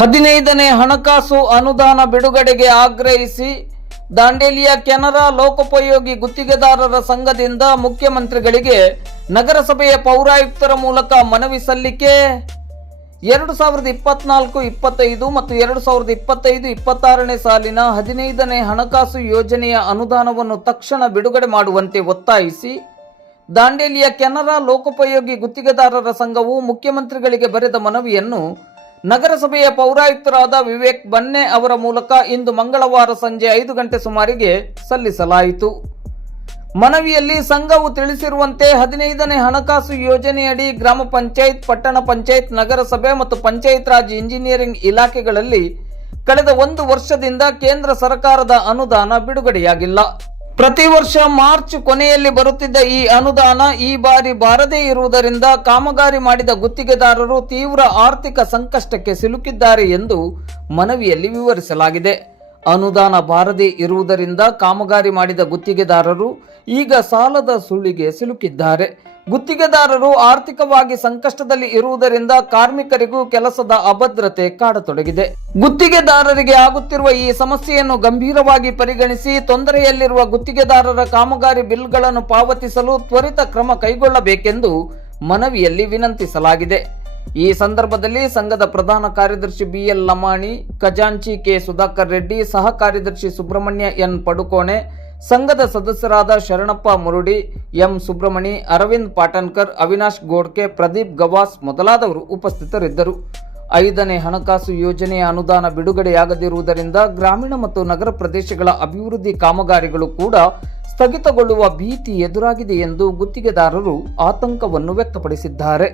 15ನೇ ಹಣಕಾಸು ಅನುದಾನ ಬಿಡುಗಡೆಗೆ ಆಗ್ರಹಿಸಿ ದಾಂಡೇಲಿಯ ಕೆನರಾ ಲೋಕೋಪಯೋಗಿ ಗುತ್ತಿಗೆದಾರರ ಸಂಘದಿಂದ ಮುಖ್ಯಮಂತ್ರಿಗಳಿಗೆ ನಗರಸಭೆಯ ಪೌರಾಯುಕ್ತರ ಮೂಲಕ ಮನವಿ ಸಲ್ಲಿಕೆ. 2024-25 ಮತ್ತು 2025-26ನೇ ಸಾಲಿನ 15ನೇ ಹಣಕಾಸು ಯೋಜನೆಯ ಅನುದಾನವನ್ನು ತಕ್ಷಣ ಬಿಡುಗಡೆ ಮಾಡುವಂತೆ ಒತ್ತಾಯಿಸಿ ದಾಂಡೇಲಿಯ ಕೆನರಾ ಲೋಕೋಪಯೋಗಿ ಗುತ್ತಿಗೆದಾರರ ಸಂಘವು ಮುಖ್ಯಮಂತ್ರಿಗಳಿಗೆ ಬರೆದ ಮನವಿಯನ್ನು ನಗರಸಭೆಯ ಪೌರಾಯುಕ್ತರಾದ ವಿವೇಕ್ ಬನ್ನೆ ಅವರ ಮೂಲಕ ಇಂದು ಮಂಗಳವಾರ ಸಂಜೆ 5 ಗಂಟೆ ಸುಮಾರಿಗೆ ಸಲ್ಲಿಸಲಾಯಿತು. ಮನವಿಯಲ್ಲಿ ಸಂಘವು ತಿಳಿಸಿರುವಂತೆ 15ನೇ ಹಣಕಾಸು ಯೋಜನೆಯಡಿ ಗ್ರಾಮ ಪಂಚಾಯತ್, ಪಟ್ಟಣ ಪಂಚಾಯತ್, ನಗರಸಭೆ ಮತ್ತು ಪಂಚಾಯತ್ ರಾಜ್ ಇಂಜಿನಿಯರಿಂಗ್ ಇಲಾಖೆಗಳಲ್ಲಿ ಕಳೆದ 1 ವರ್ಷದಿಂದ ಕೇಂದ್ರ ಸರ್ಕಾರದ ಅನುದಾನ ಬಿಡುಗಡೆಯಾಗಿಲ್ಲ. ಪ್ರತಿ ವರ್ಷ ಮಾರ್ಚ್ ಕೊನೆಯಲ್ಲಿ ಬರುತ್ತಿದ್ದ ಈ ಅನುದಾನ ಈ ಬಾರಿ ಬಾರದೇ ಇರುವುದರಿಂದ ಕಾಮಗಾರಿ ಮಾಡಿದ ಗುತ್ತಿಗೆದಾರರು ತೀವ್ರ ಆರ್ಥಿಕ ಸಂಕಷ್ಟಕ್ಕೆ ಸಿಲುಕಿದ್ದಾರೆ ಎಂದು ಮನವಿಯಲ್ಲಿ ವಿವರಿಸಲಾಗಿದೆ. ಅನುದಾನ ಬಾರದೇ ಇರುವುದರಿಂದ ಕಾಮಗಾರಿ ಮಾಡಿದ ಗುತ್ತಿಗೆದಾರರು ಈಗ ಸಾಲದ ಸುಳಿಗೆ ಸಿಲುಕಿದ್ದಾರೆ. ಗುತ್ತಿಗೆದಾರರು ಆರ್ಥಿಕವಾಗಿ ಸಂಕಷ್ಟದಲ್ಲಿ ಇರುವುದರಿಂದ ಕಾರ್ಮಿಕರಿಗೂ ಕೆಲಸದ ಅಭದ್ರತೆ ಕಾಡತೊಡಗಿದೆ. ಗುತ್ತಿಗೆದಾರರಿಗೆ ಆಗುತ್ತಿರುವ ಈ ಸಮಸ್ಯೆಯನ್ನು ಗಂಭೀರವಾಗಿ ಪರಿಗಣಿಸಿ ತೊಂದರೆಯಲ್ಲಿರುವ ಗುತ್ತಿಗೆದಾರರ ಕಾಮಗಾರಿ ಬಿಲ್ಗಳನ್ನು ಪಾವತಿಸಲು ತ್ವರಿತ ಕ್ರಮ ಕೈಗೊಳ್ಳಬೇಕೆಂದು ಮನವಿಯಲ್ಲಿ ವಿನಂತಿಸಲಾಗಿದೆ. ಈ ಸಂದರ್ಭದಲ್ಲಿ ಸಂಘದ ಪ್ರಧಾನ ಕಾರ್ಯದರ್ಶಿ BL ಲಮಾಣಿ, ಖಜಾಂಚಿ K ಸುಧಾಕರ್ ರೆಡ್ಡಿ, ಸಹ ಕಾರ್ಯದರ್ಶಿ ಸುಬ್ರಹ್ಮಣ್ಯ N ಪಡುಕೋಣೆ, ಸಂಘದ ಸದಸ್ಯರಾದ ಶರಣಪ್ಪ ಮುರುಡಿ, M ಸುಬ್ರಹ್ಮಣಿ, ಅರವಿಂದ್ ಪಾಟನ್ಕರ್, ಅವಿನಾಶ್ ಗೋಡ್ಕೆ, ಪ್ರದೀಪ್ ಗವಾಸ್ ಮೊದಲಾದವರು ಉಪಸ್ಥಿತರಿದ್ದರು. 5ನೇ ಹಣಕಾಸು ಯೋಜನೆಯ ಅನುದಾನ ಬಿಡುಗಡೆಯಾಗದಿರುವುದರಿಂದ ಗ್ರಾಮೀಣ ಮತ್ತು ನಗರ ಪ್ರದೇಶಗಳ ಅಭಿವೃದ್ಧಿ ಕಾಮಗಾರಿಗಳು ಕೂಡ ಸ್ಥಗಿತಗೊಳ್ಳುವ ಭೀತಿ ಎದುರಾಗಿದೆ ಎಂದು ಗುತ್ತಿಗೆದಾರರು ಆತಂಕವನ್ನು ವ್ಯಕ್ತಪಡಿಸಿದ್ದಾರೆ.